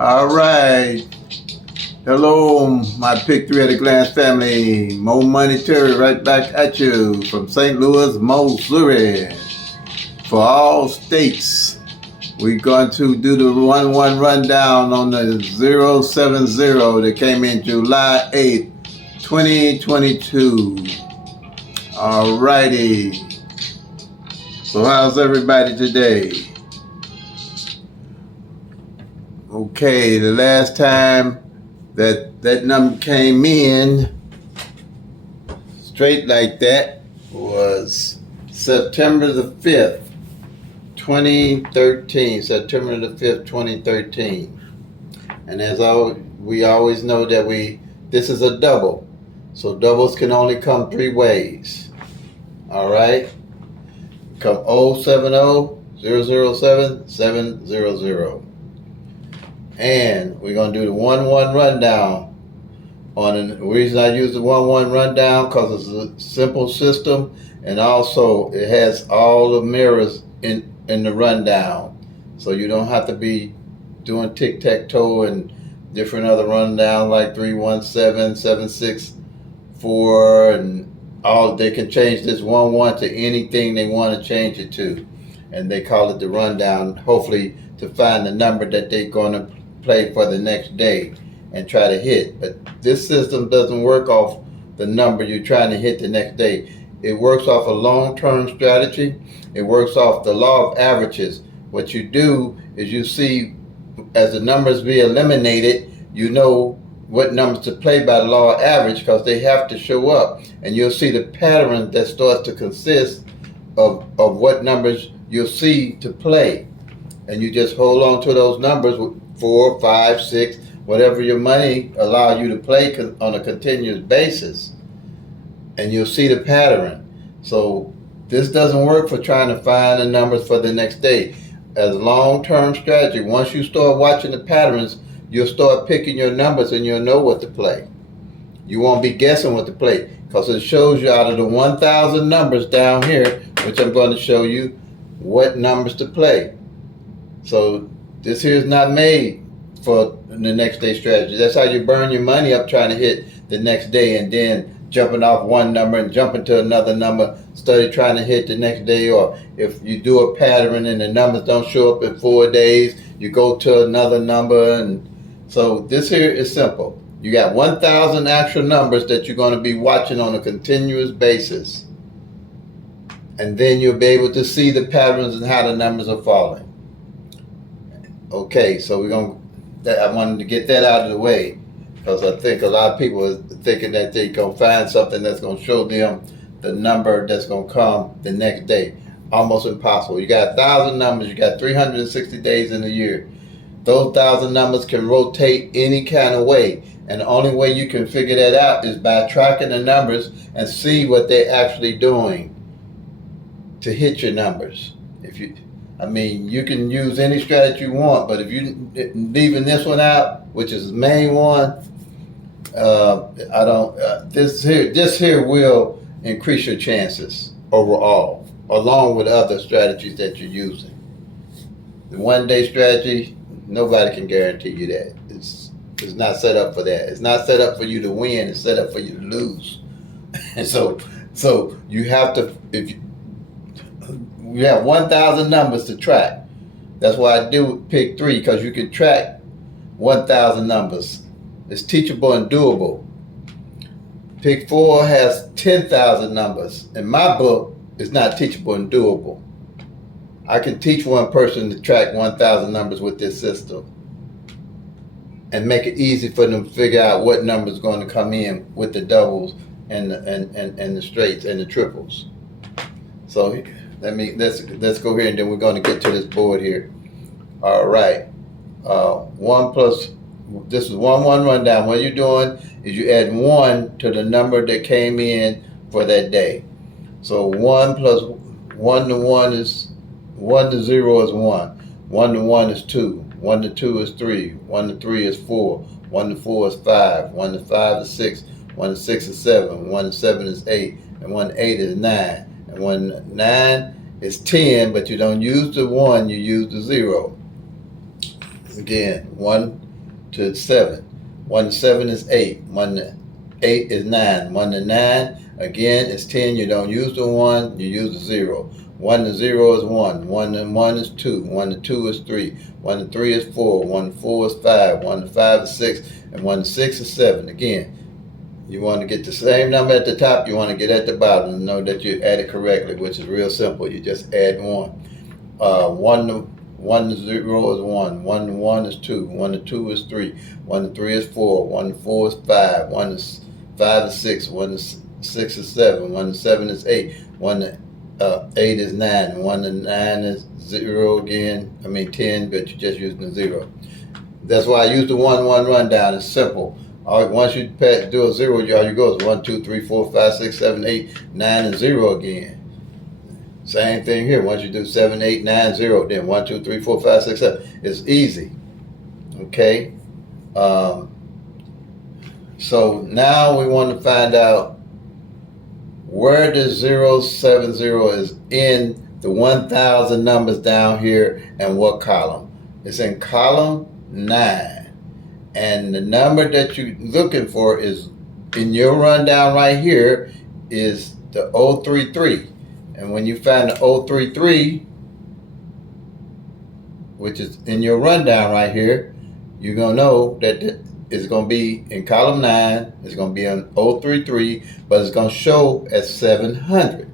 All right. Hello, my Pick-3 at a glance family. Mo Money Terry right back at you from St. Louis, Missouri. For all states, we're going to do the 1-1 rundown on the 070 that came in July 8th, 2022. All righty. So how's everybody today? Okay, the last time that number came in straight like that was September the 5th, 2013. September the 5th, 2013. And as we always know that this is a double. So doubles can only come three ways. All right? Come 070 007 700. And we're going to do the 1-1 rundown. The reason I use the 1-1 rundown because it's a simple system, and also it has all the mirrors in the rundown. So you don't have to be doing tic-tac-toe and different other rundown like 317, 764, and all. They can change this 1-1 to anything they want to change it to. And they call it the rundown, hopefully to find the number that they're going to play for the next day and try to hit. But this system doesn't work off the number you're trying to hit the next day. It works off a long-term strategy. It works off the law of averages. What you do is you see as the numbers be eliminated, you know what numbers to play by the law of average because they have to show up. And you'll see the pattern that starts to consist of what numbers you'll see to play. And you just hold on to those numbers with 4, 5, 6, whatever your money allow you to play on a continuous basis, and you'll see the pattern. So this doesn't work for trying to find the numbers for the next day. As a long-term strategy, once you start watching the patterns, you'll start picking your numbers and you'll know what to play. You won't be guessing what to play because it shows you out of the 1,000 numbers down here, which I'm going to show you what numbers to play. So this here is not made for the next day strategy. That's how you burn your money up trying to hit the next day and then jumping off one number and jumping to another number, study trying to hit the next day. Or if you do a pattern and the numbers don't show up in 4 days, you go to another number. And so this here is simple. You got 1,000 actual numbers that you're going to be watching on a continuous basis. And then you'll be able to see the patterns and how the numbers are falling. Okay, so I wanted to get that out of the way because I think a lot of people are thinking that they're going to find something that's going to show them the number that's going to come the next day. Almost impossible. You got 1,000 numbers. You got 360 days in a year. Those 1,000 numbers can rotate any kind of way. And the only way you can figure that out is by tracking the numbers and see what they're actually doing to hit your numbers. You can use any strategy you want, but if you leaving this one out, which is the main one, this here will increase your chances overall, along with other strategies that you're using. The 1-day strategy, nobody can guarantee you that. It's not set up for that. It's not set up for you to win. It's set up for you to lose. And so you have to, you have 1,000 numbers to track. That's why I do Pick-3, because you can track 1,000 numbers. It's teachable and doable. Pick-4 has 10,000 numbers. In my book, it's not teachable and doable. I can teach one person to track 1,000 numbers with this system and make it easy for them to figure out what number is going to come in with the doubles and the straights and the triples. So let's go here, and then we're going to get to this board here. All right. This is 1-1 rundown. What you're doing is you add 1 to the number that came in for that day. So 1 plus 1 to 1 is 1 to 0 is 1. 1 to 1 is 2. 1 to 2 is 3. 1 to 3 is 4. 1 to 4 is 5. 1 to 5 is 6. 1 to 6 is 7. 1 to 7 is 8. And 1 to 8 is 9. And 1 to 9 is 10, but you don't use the 1, you use the 0. Again, 1 to 7. 1 to 7 is 8. 1 to 8 is 9. 1 to 9, again, is 10. You don't use the 1, you use the 0. 1 to 0 is 1. 1 to 1 is 2. 1 to 2 is 3. 1 to 3 is 4. 1 to 4 is 5. 1 to 5 is 6. And 1 to 6 is 7. Again, you want to get the same number at the top, you want to get at the bottom and know that you added correctly, which is real simple. You just add 1. 1 to 0 is 1. 1 to 1 is 2. 1 to 2 is 3. 1 to 3 is 4. 1 to 4 is 5. 1 to 5 is 6. 1 to 6 is 7. 1 to 7 is 8. 1 to 8 is 9. 1 to 9 is 0 again. 10, but you're just using the 0. That's why I use the 1-1 rundown. It's simple. All right, once you do a 0, all you go is 1, 2, 3, 4, 5, 6, 7, 8, 9, and 0 again. Same thing here. Once you do 7, 8, 9, 0, then 1, 2, 3, 4, 5, 6, 7. It's easy. Okay? So now we want to find out where the 070 is in the 1,000 numbers down here and what column. It's in column 9. And the number that you're looking for is in your rundown right here is the 033. And when you find the 033, which is in your rundown right here, you're going to know that it's going to be in column 9. It's going to be on 033, but it's going to show as 700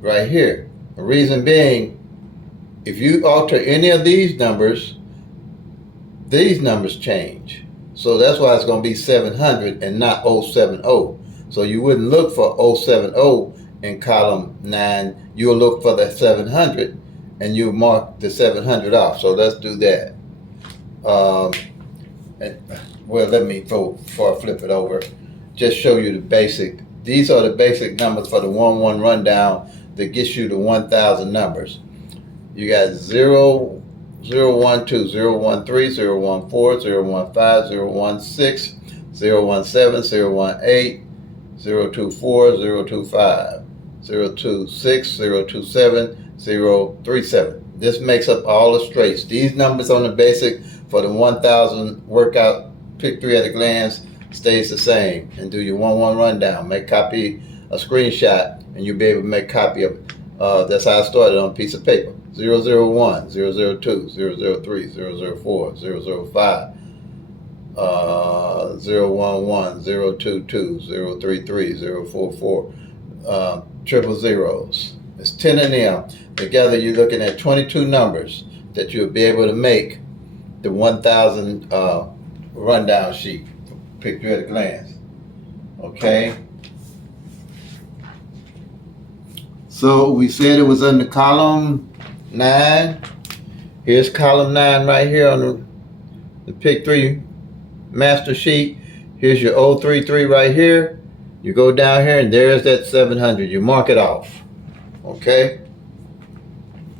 right here. The reason being, if you alter any of these numbers change. So that's why it's going to be 700 and not 070. So you wouldn't look for 070 in column 9. You'll look for the 700 and you mark the 700 off. So let's do that. Well, let me, before I flip it over, just show you the basic. These are the basic numbers for the 1-1 rundown that gets you the 1,000 numbers. You got 0, 012, 013, 014, 015, 016, 017, 018, 024, 025, 026, 027, 037. This makes up all the straights. These numbers on the basic for the 1,000 workout pick 3 at a glance stays the same. And do your 1-1 rundown. Make copy a screenshot and you'll be able to make copy of it. That's how I started on a piece of paper. 001, 002, 003, 004, 005, 011, 022, 033, 044, triple zeros. It's 10 of them. Together you're looking at 22 numbers that you'll be able to make the 1,000 rundown sheet. Pick 3 at a glance. Okay? So we said it was under column 9. Here's column 9 right here on the pick 3 master sheet. Here's your 033 right here. You go down here and there's that 700. You mark it off. Okay?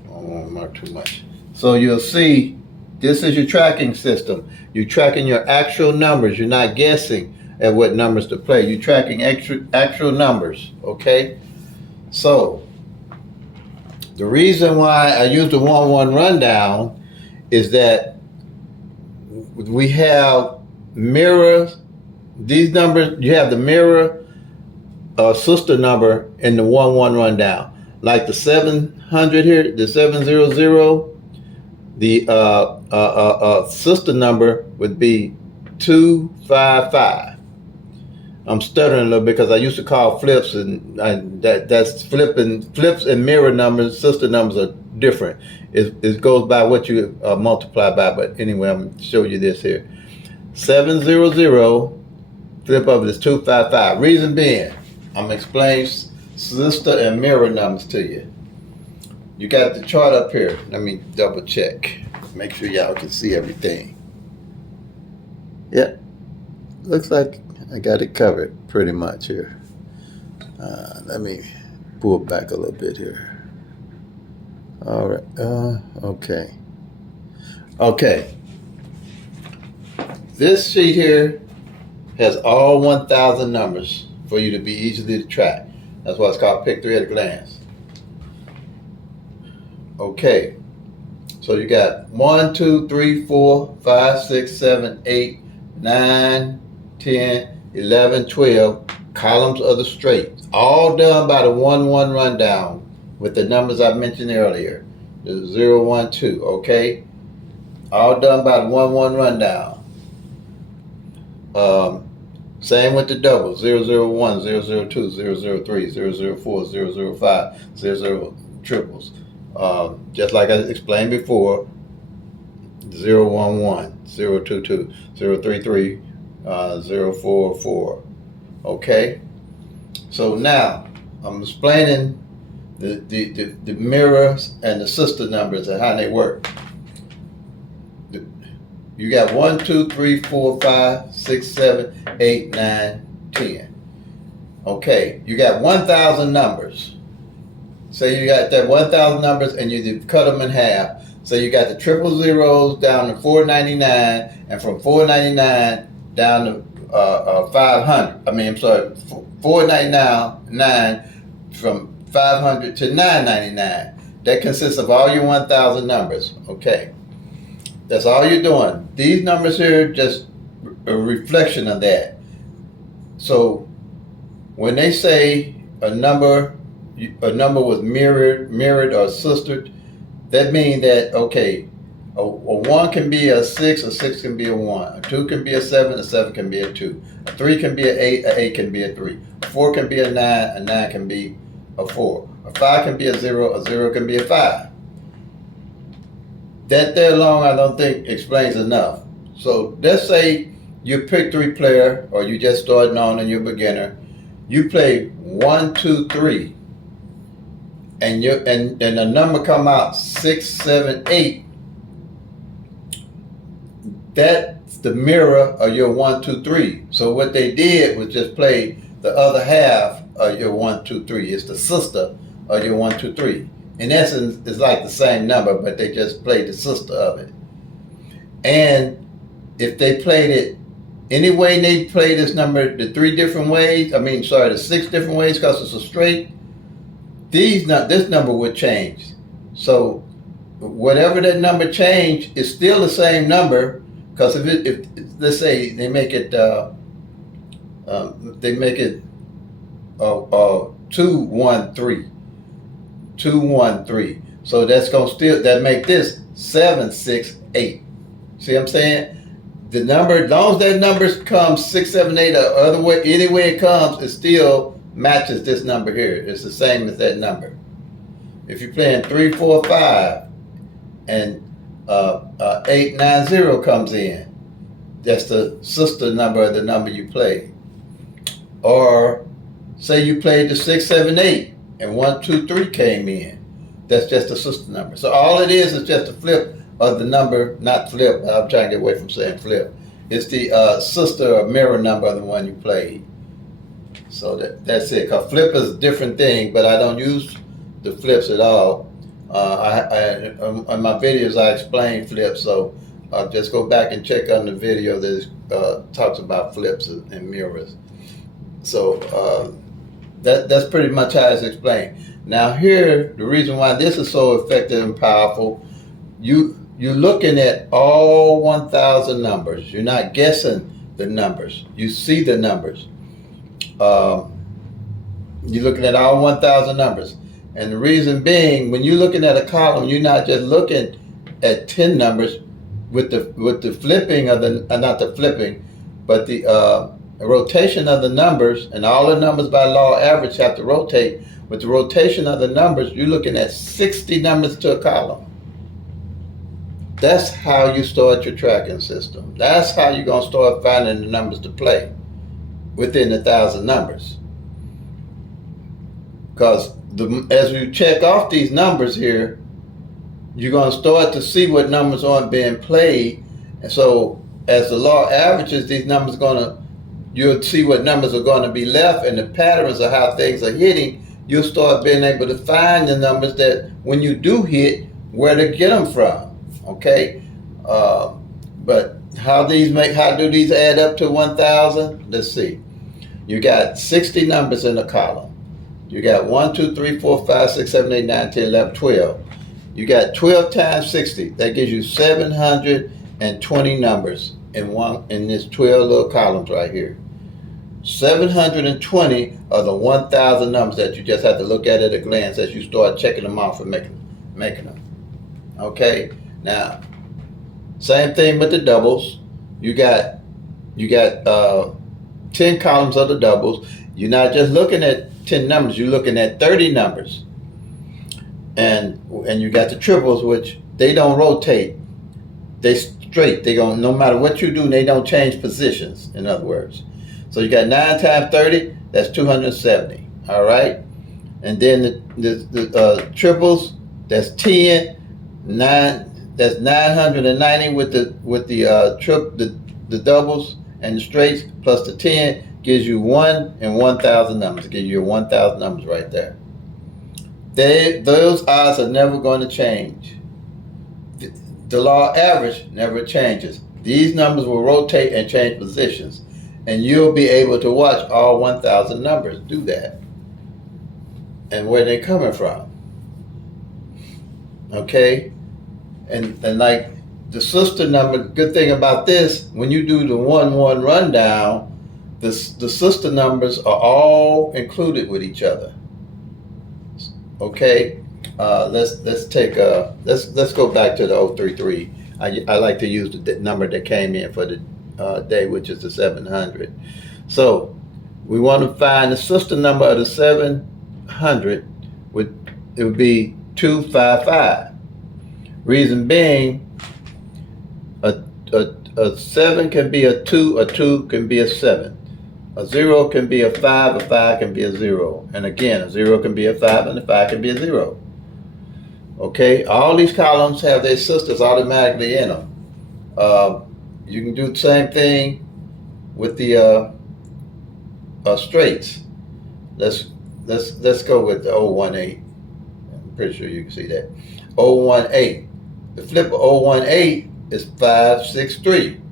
I don't want to mark too much. So you'll see this is your tracking system. You're tracking your actual numbers. You're not guessing at what numbers to play. You're tracking actual numbers. Okay? So the reason why I use the 1-1 rundown is that we have mirrors. These numbers, you have the mirror sister number in the 1-1 rundown. Like the 700 here, the 700, the sister number would be 255. I'm stuttering a little bit because I used to call flips, and that's flips and mirror numbers. Sister numbers are different. It goes by what you multiply by. But anyway, I'm going to show you this here. 700 flip of it is 255. Reason being, I'm going to explain sister and mirror numbers to you. You got the chart up here. Let me double check. Make sure y'all can see everything. Yep. Looks like I got it covered pretty much here. Let me pull back a little bit here. All right. Okay. Okay. This sheet here has all 1,000 numbers for you to be easily to track. That's why it's called Pick 3 at a glance. Okay. So you got 1, 2, 3, 4, 5, 6, 7, 8, 9, 10, 11, 12 columns of the straight. All done by the 1-1 rundown with the numbers I mentioned earlier. The 0, 1, 2, okay? All done by the 1-1 rundown. Same with the doubles. 001, 002, 003, 004, 005, 00 triples. Just like I explained before, 011, 022, 033, 044. Okay? So now I'm explaining the mirrors and the sister numbers and how they work. You got 1, 2, 3, 4, 5, 6, 7, 8, 9, 10. Okay, you got 1,000 numbers. Say you got that 1,000 numbers and you cut them in half. So you got the triple zeros down to 499, and from 499 down to 500. I mean, I'm sorry, 499 from 500 to 999. That consists of all your 1,000 numbers. Okay. That's all you're doing. These numbers here just a reflection of that. So when they say a number was mirrored or sistered, that means that, okay, a 1 can be a 6 can be a 1. A 2 can be a 7 can be a 2. A 3 can be an 8 can be a 3. A 4 can be a 9 can be a 4. A 5 can be a 0 can be a 5. That there alone, I don't think explains enough. So let's say you're a PICK-3 player, or you just starting on and you're a beginner. You play 1, 2, 3, and the number come out 6, 7, 8. That's the mirror of your 1, 2, 3. So what they did was just play the other half of your 1, 2, 3. It's the sister of your 1, 2, 3. In essence, it's like the same number, but they just played the sister of it. And if they played it any way they play this number, the 6 different ways, because it's a straight, this number would change. So whatever that number changed, it's still the same number, because if let's say they make it 213. 213. So that's gonna that make this 768. See what I'm saying? The number, as long as that number comes 6, 7, 8, or other way, any way it comes, it still matches this number here. It's the same as that number. If you're playing 3, 4, 5, and 890 comes in, that's the sister number of the number you played. Or say you played the 6, 7, 8. And 1, 2, 3 came in. That's just a sister number. So all it is just a flip of the number, not flip. I'm trying to get away from saying flip. It's the sister or mirror number of the one you played. So that's it. Cause flip is a different thing, but I don't use the flips at all. On my videos I explain flips, so just go back and check on the video that talks about flips and mirrors. So. That's pretty much how it's explained. Now here, the reason why this is so effective and powerful, you're looking at all 1,000 numbers. You're not guessing the numbers. You see the numbers. You're looking at all 1,000 numbers. And the reason being, when you're looking at a column, you're not just looking at 10 numbers with the flipping of the, not the flipping, but the rotation of the numbers, and all the numbers by law average have to rotate. With the rotation of the numbers, you're looking at 60 numbers to a column. That's how you start your tracking system. That's how you're going to start finding the numbers to play within 1,000 numbers. Because as you check off these numbers here, you're going to start to see what numbers aren't being played. And so as the law averages, these numbers you'll see what numbers are going to be left, and the patterns of how things are hitting. You'll start being able to find the numbers that when you do hit, where to get them from. Okay, but how do these add up to 1,000? Let's see. You got 60 numbers in a column. You got 1, 2, 3, 4, 5, 6, 7, 8, 9, 10, 11, 12. You got 12 times 60. That gives you 720 numbers in this 12 little columns right here. 720 are the 1,000 numbers that you just have to look at a glance as you start checking them off and making them. Okay. Now, same thing with the doubles. You got 10 columns of the doubles. You're not just looking at 10 numbers. You're looking at 30 numbers. And you got the triples, which they don't rotate. They straight. They go no matter what you do. They don't change positions. In other words, so you got 9 times 30. That's 270. All right. And then the triples. That's 10. 9. That's 990 with the doubles and the straights plus the 10 gives you 1 and 1,000 numbers. It gives you 1,000 numbers right there. Those odds are never going to change. The law average never changes. These numbers will rotate and change positions, and you'll be able to watch all 1,000 numbers do that and where they're coming from. Okay? And like the sister number, good thing about this, when you do the 1-1 rundown, the sister numbers are all included with each other. Okay, let's go back to the 033. I like to use the number that came in for the day, which is the 700. So we want to find the sister number of the 700. It would be 255. Reason being, a 7 can be a 2 can be a 7. A 0 can be a 5 can be a 0. And again, a 0 can be a 5 and a 5 can be a 0. Okay, all these columns have their sisters automatically in them. You can do the same thing with the straights. Let's go with the 018. I'm pretty sure you can see that. 018. The flip of 018 is 563.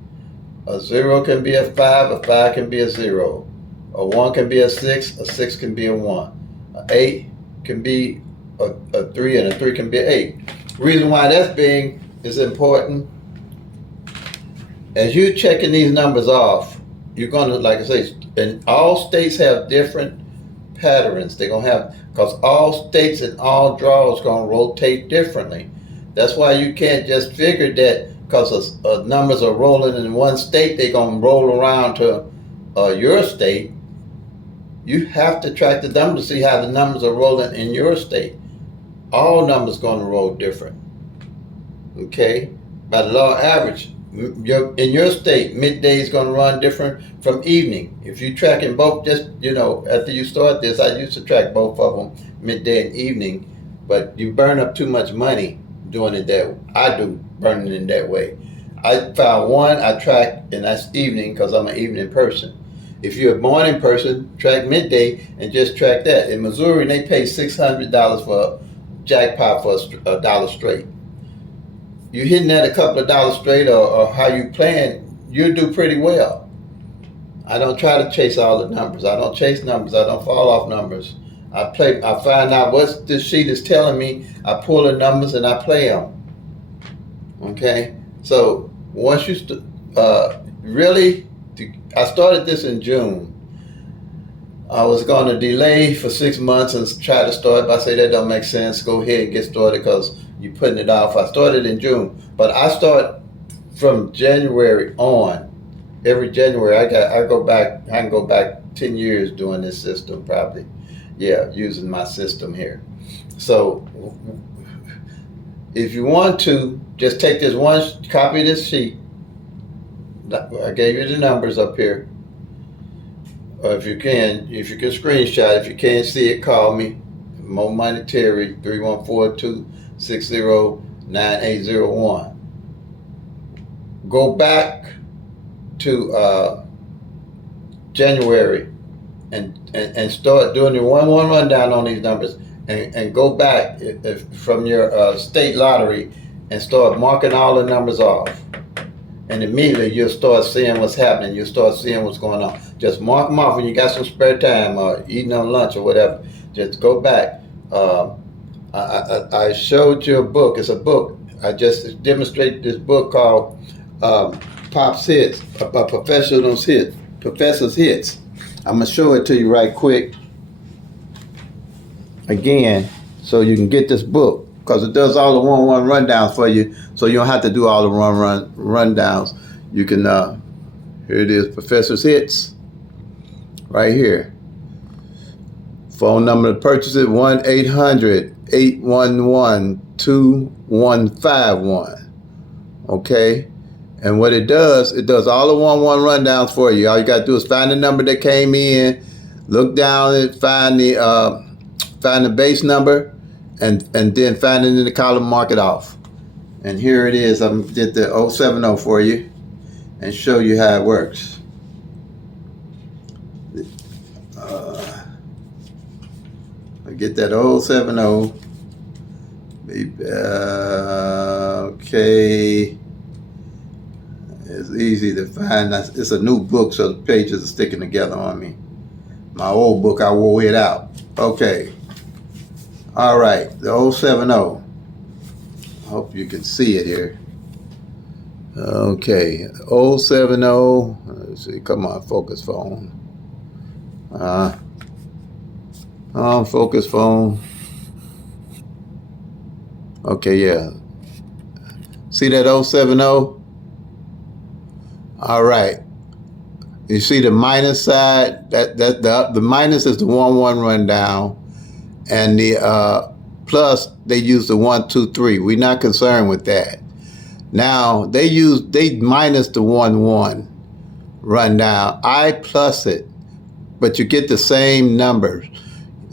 A 0 can be a 5 can be a 0. A 1 can be a 6 can be a 1. An 8 can be a 3, and a 3 can be an 8. Reason why that's being is important, as you're checking these numbers off, you're going to, like I say, and all states have different patterns. They're going to have, because all states and all draws going to rotate differently. That's why you can't just figure that because numbers are rolling in one state, they're going to roll around to your state. You have to track the numbers to see how the numbers are rolling in your state. All numbers going to roll different. Okay? By the law average, in your state, midday is going to run different from evening. If you're tracking both, just, after you start this, I used to track both of them, midday and evening, but you burn up too much money doing it that I do, burning it that way. I found one I track, and that's evening because I'm an evening person. If you're a morning person, track midday and just track that. In Missouri, they pay $600 for a jackpot for a dollar straight. You hitting that a couple of dollars straight or how you playing, you do pretty well. I don't try to chase all the numbers. I don't chase numbers. I don't fall off numbers. I find out what this sheet is telling me. I pull the numbers and I play them. Okay? So once you I started this in June. I was going to delay for 6 months and try to start, but I say that don't make sense. Go ahead and get started because you're putting it off. I started in June, but I start from January on. Every January, I can go back 10 years doing this system probably. Yeah, using my system here. So if you want to, just take this one, copy this sheet. I gave you the numbers up here. Or if you can screenshot. If you can't see it, call me. Mo Money Terry, 314-260-9801. Go back to January and start doing your 1-1 rundown on these numbers and go back from your state lottery and start marking all the numbers off. And immediately you'll start seeing what's happening. You'll start seeing what's going on. Just mark them off when you got some spare time or eating on lunch or whatever. Just go back. I showed you a book. It's a book. I just demonstrated this book called Pop's Hits, Professor's Hits. I'm gonna show it to you right quick again, so you can get this book, because it does all the 1-1 rundowns for you, so you don't have to do all the rundowns. You can here it is, Professor's Hits, right here. Phone number to purchase it, 1-800-811-2151. Okay? And what it does all the 1-1 rundowns for you. All you got to do is find the number that came in, look down and find the base number, and then find it in the column, mark it off. And here it is. I'm going to get the 070 for you and show you how it works. I get that 070. Okay. It's easy to find. It's a new book, so the pages are sticking together on me. My old book, I wore it out. Okay. All right, the 070. I hope you can see it here. Okay, 070. Let's see, come on, focus phone. Focus phone. Okay, yeah. See that 070? All right. You see the minus side? The minus is the 1-1 rundown, and the plus they use the 1, 2, 3. We're not concerned with that. Now they minus the 1-1 rundown. I plus it, but you get the same numbers.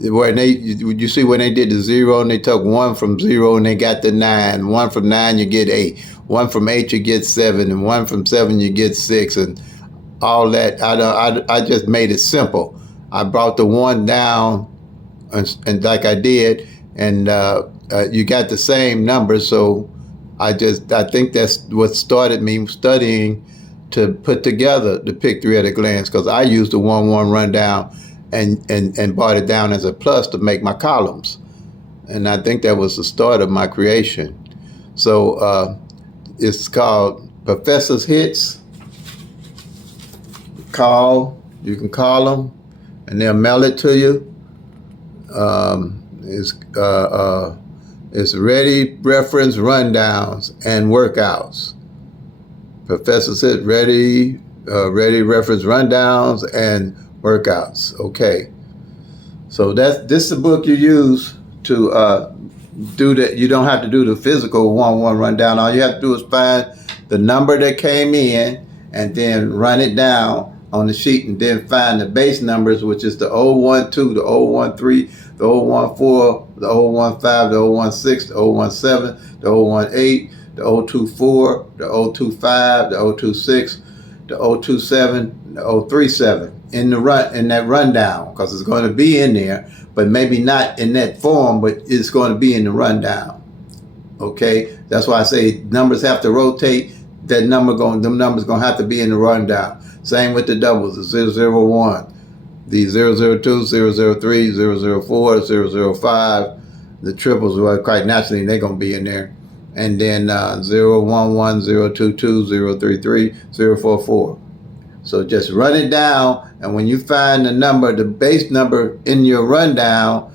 Where you see when they did the 0 and they took 1 from 0 and they got the 9. 1 from 9 you get 8. 1 from 8 you get 7, and 1 from 7 you get 6, and all that. I just made it simple. I brought the 1 down, and like I did, and you got the same number. So I think that's what started me studying to put together the PICK-3 at a glance, because I used the 1-1 rundown and brought it down as a plus to make my columns. And I think that was the start of my creation. So it's called Professor's Hits. You can call them, and they'll mail it to you. It's ready reference rundowns and workouts. Professor's Hits, ready reference rundowns and workouts. Okay, so this is the book you use to do that. You don't have to do the physical 1-1 rundown. All you have to do is find the number that came in and then run it down on the sheet, and then find the base numbers, which is the 012, the 013, the 014, the 015, the 016, the 017, the 018, the 024, the 025, the 026, the 027, the 037 in that rundown, because it's going to be in there, but maybe not in that form, but it's going to be in the rundown. Okay, that's why I say numbers have to rotate. Them numbers going to have to be in the rundown. Same with the doubles, the 001, the 002, 003, 004, 005. The triples, well, quite naturally, they're going to be in there. And then 011, 022, 033, 044. So just run it down, and when you find the number, the base number in your rundown,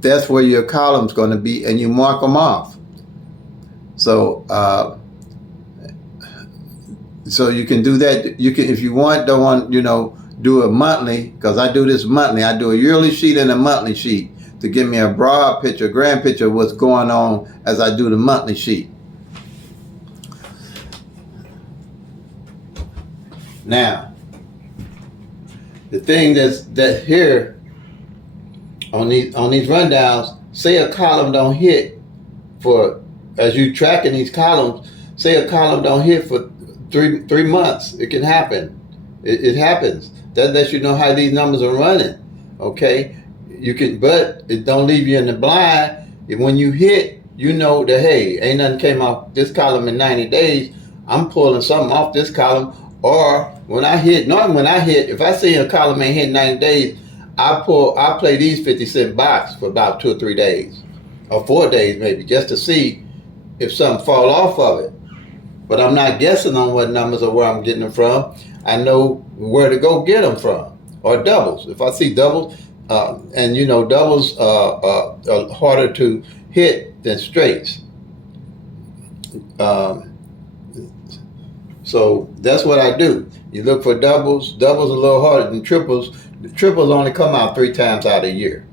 that's where your column's going to be, and you mark them off. So so you can do that. You can, if you want, do it monthly, because I do this monthly. I do a yearly sheet and a monthly sheet to give me a broad picture, grand picture of what's going on as I do the monthly sheet. Now, the thing that here on these rundowns, say a column don't hit for, as you tracking these columns, say a column don't hit for three months. It can happen. It happens. That lets you know how these numbers are running. Okay, you can, but it don't leave you in the blind. When you hit, you know that, hey, ain't nothing came off this column in 90 days. I'm pulling something off this column. Or when I hit, if I see a column ain't hit 90 days, I play these 50-cent box for about 2 or 3 days. or 4 days maybe, just to see if something fall off of it. But I'm not guessing on what numbers or where I'm getting them from. I know where to go get them from, or doubles. If I see doubles, and you know, doubles are harder to hit than straights. So that's what I do. You look for doubles. Doubles are a little harder than triples. The triples only come out 3 times out a year.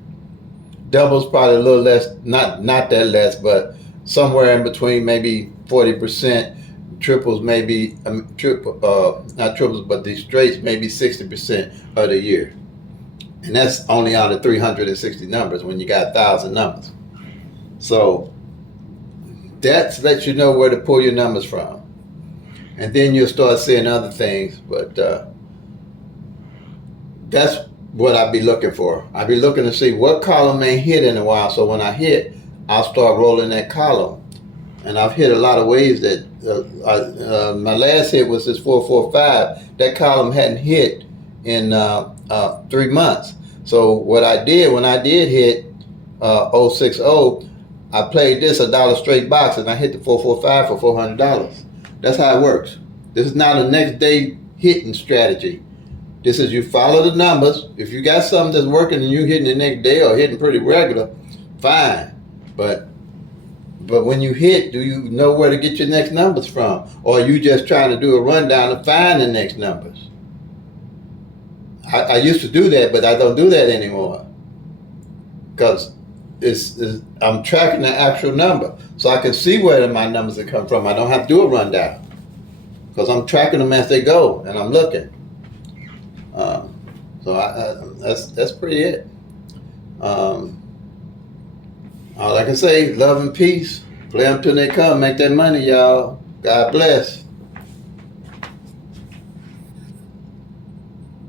Doubles probably a little less, not that less, but somewhere in between, maybe 40%. Triples maybe not triples, but the straights maybe 60% of the year, and that's only out of 360 numbers when you got 1,000 numbers. So that lets you know where to pull your numbers from, and then you'll start seeing other things. But that's what I'd be looking for. I'd be looking to see what column ain't hit in a while. So when I hit, I'll start rolling that column. And I've hit a lot of ways that my last hit was this 445. That column hadn't hit in 3 months. So what I did when I did hit 060, I played this $1 straight box and I hit the 445 for $400. That's how it works. This is not a next day hitting strategy. This is you follow the numbers. If you got something that's working and you hitting the next day or hitting pretty regular, fine. But when you hit, do you know where to get your next numbers from? Or are you just trying to do a rundown to find the next numbers? I used to do that, but I don't do that anymore. Because I'm tracking the actual number. So I can see where my numbers have come from. I don't have to do a rundown. Because I'm tracking them as they go, and I'm looking. That's pretty it. All I can say, love and peace. Play them till they come. Make that money, y'all. God bless.